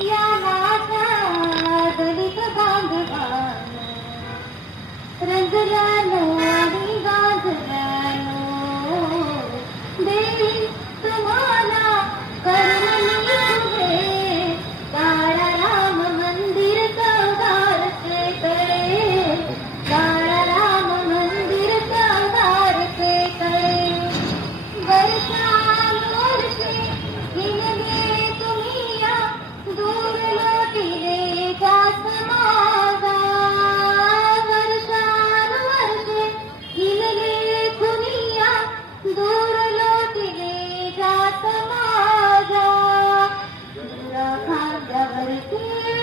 या माझ्या दलित बांधवान रंजल्यानो आणि गाजल्यानो देवी तुम्हाला करुणी तुझे काळा राम मंदिर चौदारचे तळे काळा राम मंदिर चौदारचे तळे वर्षानुवर्षे हिंदे तुम्ही या दूर लोटिले जात माझा वर्षानुवर्षे हिंदे तुम्ही या दूर लोटिले जात माझा खांद्यावरती